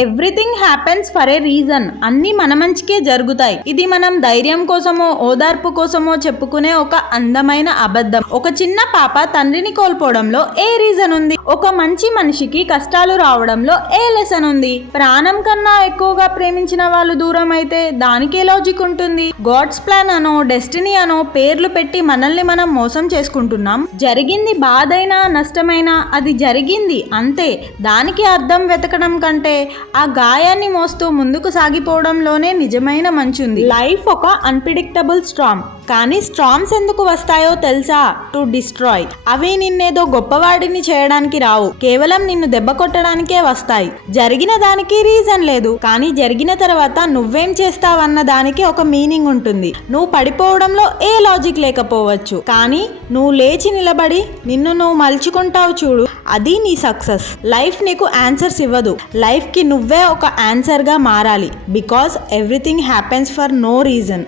Everything happens for a reason. అన్ని మన మంచికే జరుగుతాయి. ఇది మనం ధైర్యం కోసమో ఓదార్పు కోసమో చెప్పుకునే ఒక అందమైన అబద్ధం. ఒక చిన్న పాప తండ్రిని కోల్పోవడంలో ఏ రీజన్ ఉంది? ఒక మంచి మనిషికి కష్టాలు రావడంలో ఏ లెసన్ ఉంది? ప్రాణం కన్నా ఎక్కువగా ప్రేమించిన వాళ్ళు దూరం అయితే దానికే లాజిక్ ఉంటుంది. గాడ్స్ ప్లాన్ అనో డెస్టినీ అనో పేర్లు పెట్టి మనల్ని మనం మోసం చేసుకుంటున్నాం. జరిగింది బాధైనా నష్టమైనా అది జరిగింది అంతే. దానికి అర్థం వెతకడం కంటే ఆ గాయాన్ని మోస్తూ ముందుకు సాగిపోవడంలోనే నిజమైన మంచుంది. లైఫ్ ఒక అన్ప్రిడిక్టబుల్ స్టార్మ్. కానీ స్టార్మ్స్ ఎందుకు వస్తాయో తెలుసా? To destroy. అవి నిన్నేదో గొప్పవాడిని చేయడానికి రావు, కేవలం నిన్ను దెబ్బ కొట్టడానికే వస్తాయి. జరిగిన దానికి రీజన్ లేదు, కానీ జరిగిన తర్వాత నువ్వేం చేస్తావన్న దానికి ఒక మీనింగ్ ఉంటుంది. నువ్వు పడిపోవడంలో ఏ లాజిక్ లేకపోవచ్చు, కానీ నువ్వు లేచి నిలబడి నిన్ను నువ్వు మలుచుకుంటావు చూడు, అది నీ సక్సెస్. లైఫ్ నీకు ఆన్సర్స్ ఇవ్వదు, లైఫ్ కి నువ్వే ఒక ఆన్సర్ గా మారాలి. Because everything happens for no reason.